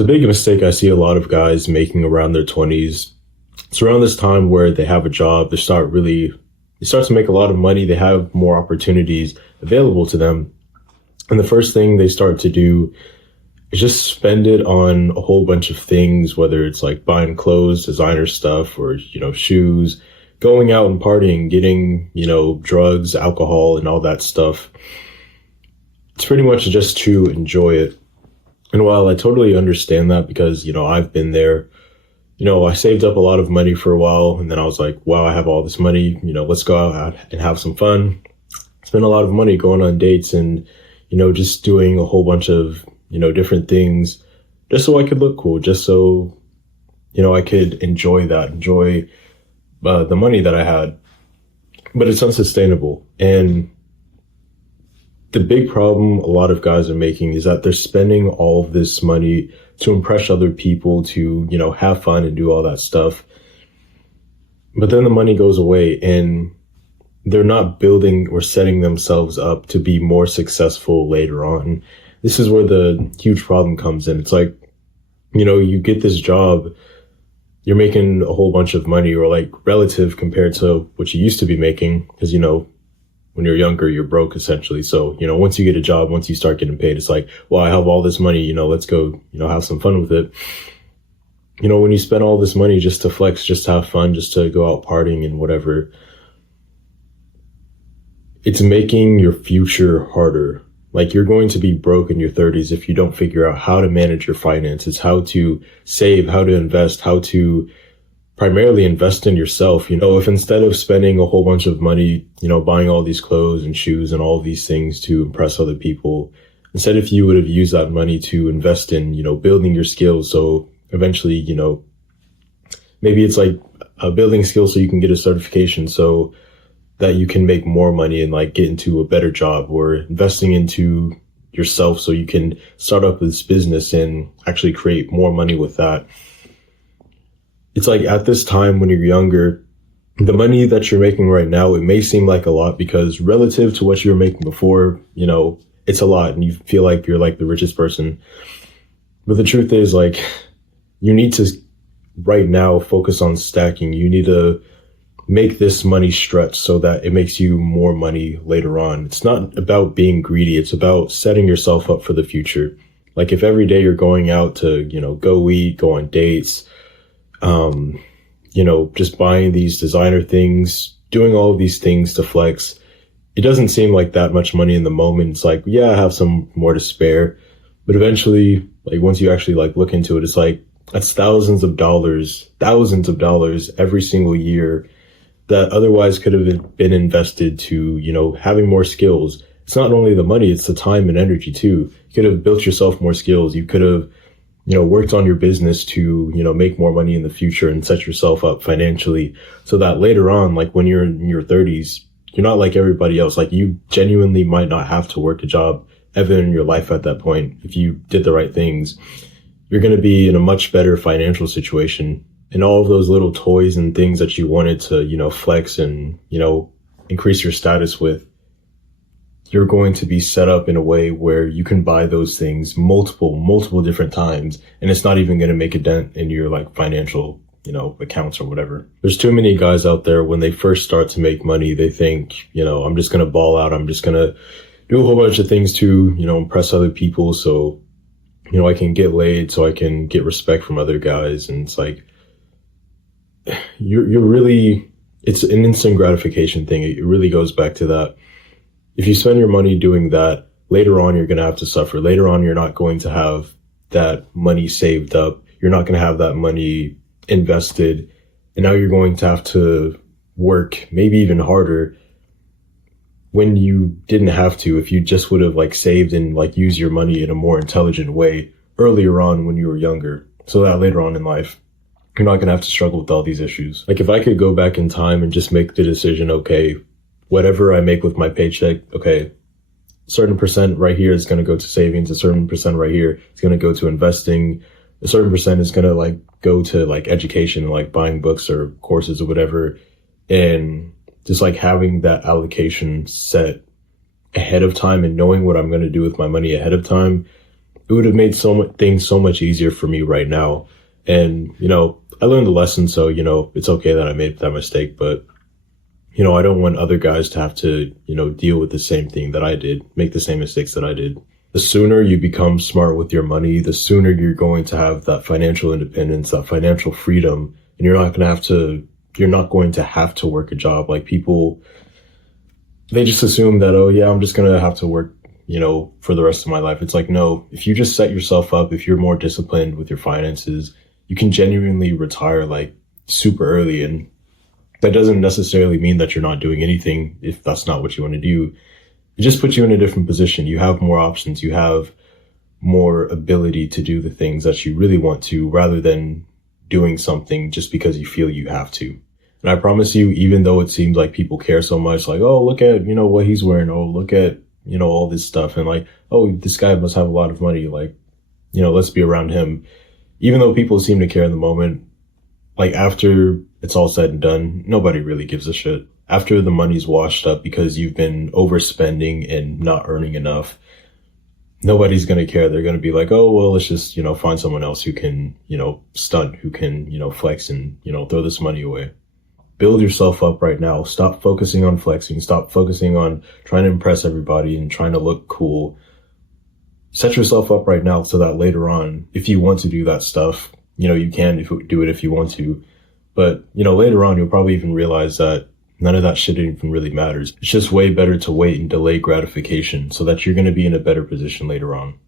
The big mistake I see a lot of guys making around their 20s. It's around this time where they have a job, they start to make a lot of money, they have more opportunities available to them. And the first thing they start to do is just spend it on a whole bunch of things, whether it's like buying clothes, designer stuff, or, shoes, going out and partying, getting, drugs, alcohol, and all that stuff. It's pretty much just to enjoy it. And while I totally understand that because, I've been there, I saved up a lot of money for a while and then I was like, wow, I have all this money, let's go out and have some fun. Spend a lot of money going on dates and, just doing a whole bunch of, different things just so I could look cool, just so, I could enjoy the money that I had. But it's unsustainable. And the big problem a lot of guys are making is that they're spending all of this money to impress other people, to, have fun and do all that stuff. But then the money goes away and they're not building or setting themselves up to be more successful later on. This is where the huge problem comes in. It's like, you get this job, you're making a whole bunch of money, or like relative compared to what you used to be making, because, when you're younger, you're broke essentially. So, once you get a job, once you start getting paid, it's like, well, I have all this money, let's go, have some fun with it. When you spend all this money just to flex, just to have fun, just to go out partying and whatever, it's making your future harder. Like, you're going to be broke in your 30s if you don't figure out how to manage your finances, how to save, how to invest, how to primarily invest in yourself. If instead of spending a whole bunch of money, buying all these clothes and shoes and all of these things to impress other people, instead if you would have used that money to invest in, building your skills. So eventually, maybe it's like building skills so you can get a certification so that you can make more money and like get into a better job, or investing into yourself so you can start up this business and actually create more money with that. It's like at this time when you're younger, the money that you're making right now, it may seem like a lot because relative to what you were making before, it's a lot and you feel like you're like the richest person. But the truth is, like, you need to right now focus on stacking. You need to make this money stretch so that it makes you more money later on. It's not about being greedy. It's about setting yourself up for the future. Like, if every day you're going out to, go eat, go on dates, just buying these designer things, doing all of these things to flex, it doesn't seem like that much money in the moment. It's like, yeah, I have some more to spare. But eventually, like, once you actually like look into it, it's like, that's thousands of dollars every single year that otherwise could have been invested to, having more skills. It's not only the money, it's the time and energy too. You could have built yourself more skills. You could have, worked on your business to, make more money in the future and set yourself up financially so that later on, like when you're in your 30s, you're not like everybody else. Like, you genuinely might not have to work a job ever in your life at that point. If you did the right things, you're going to be in a much better financial situation. And all of those little toys and things that you wanted to, flex and, increase your status with, you're going to be set up in a way where you can buy those things multiple different times. And it's not even going to make a dent in your like financial, accounts or whatever. There's too many guys out there when they first start to make money, they think, I'm just going to ball out. I'm just going to do a whole bunch of things to, impress other people. So, I can get laid, so I can get respect from other guys. And it's like, you're really, it's an instant gratification thing. It really goes back to that. If you spend your money doing that, later on, you're going to have to suffer. Later on, you're not going to have that money saved up. You're not going to have that money invested. And now you're going to have to work maybe even harder when you didn't have to, if you just would have like saved and like used your money in a more intelligent way earlier on when you were younger, so that later on in life, you're not going to have to struggle with all these issues. Like, if I could go back in time and just make the decision, okay, whatever I make with my paycheck, okay, a certain percent right here is going to go to savings, a certain percent right here is going to go to investing, a certain percent is going to like go to like education, like buying books or courses or whatever. And just like having that allocation set ahead of time and knowing what I'm going to do with my money ahead of time, it would have made things so much easier for me right now. And, I learned the lesson. So, it's okay that I made that mistake, but, I don't want other guys to have to, deal with the same thing that I did, make the same mistakes that I did. The sooner you become smart with your money, the sooner you're going to have that financial independence, that financial freedom, and you're not going to have to work a job. Like people, they just assume that, oh yeah, I'm just going to have to work, for the rest of my life. It's like, no, if you just set yourself up, if you're more disciplined with your finances, you can genuinely retire like super early. And that doesn't necessarily mean that you're not doing anything if that's not what you want to do. It just puts you in a different position. You have more options. You have more ability to do the things that you really want to, rather than doing something just because you feel you have to. And I promise you, even though it seems like people care so much, like, oh, look at, what he's wearing. Oh, look at, all this stuff. And like, oh, this guy must have a lot of money. Like, let's be around him. Even though people seem to care in the moment, like after it's all said and done, nobody really gives a shit. After the money's washed up because you've been overspending and not earning enough, nobody's going to care. They're going to be like, oh, well, let's just, find someone else who can, stunt, who can, flex and, throw this money away. Build yourself up right now. Stop focusing on flexing. Stop focusing on trying to impress everybody and trying to look cool. Set yourself up right now so that later on, if you want to do that stuff, you can do it if you want to. But, later on, you'll probably even realize that none of that shit even really matters. It's just way better to wait and delay gratification so that you're going to be in a better position later on.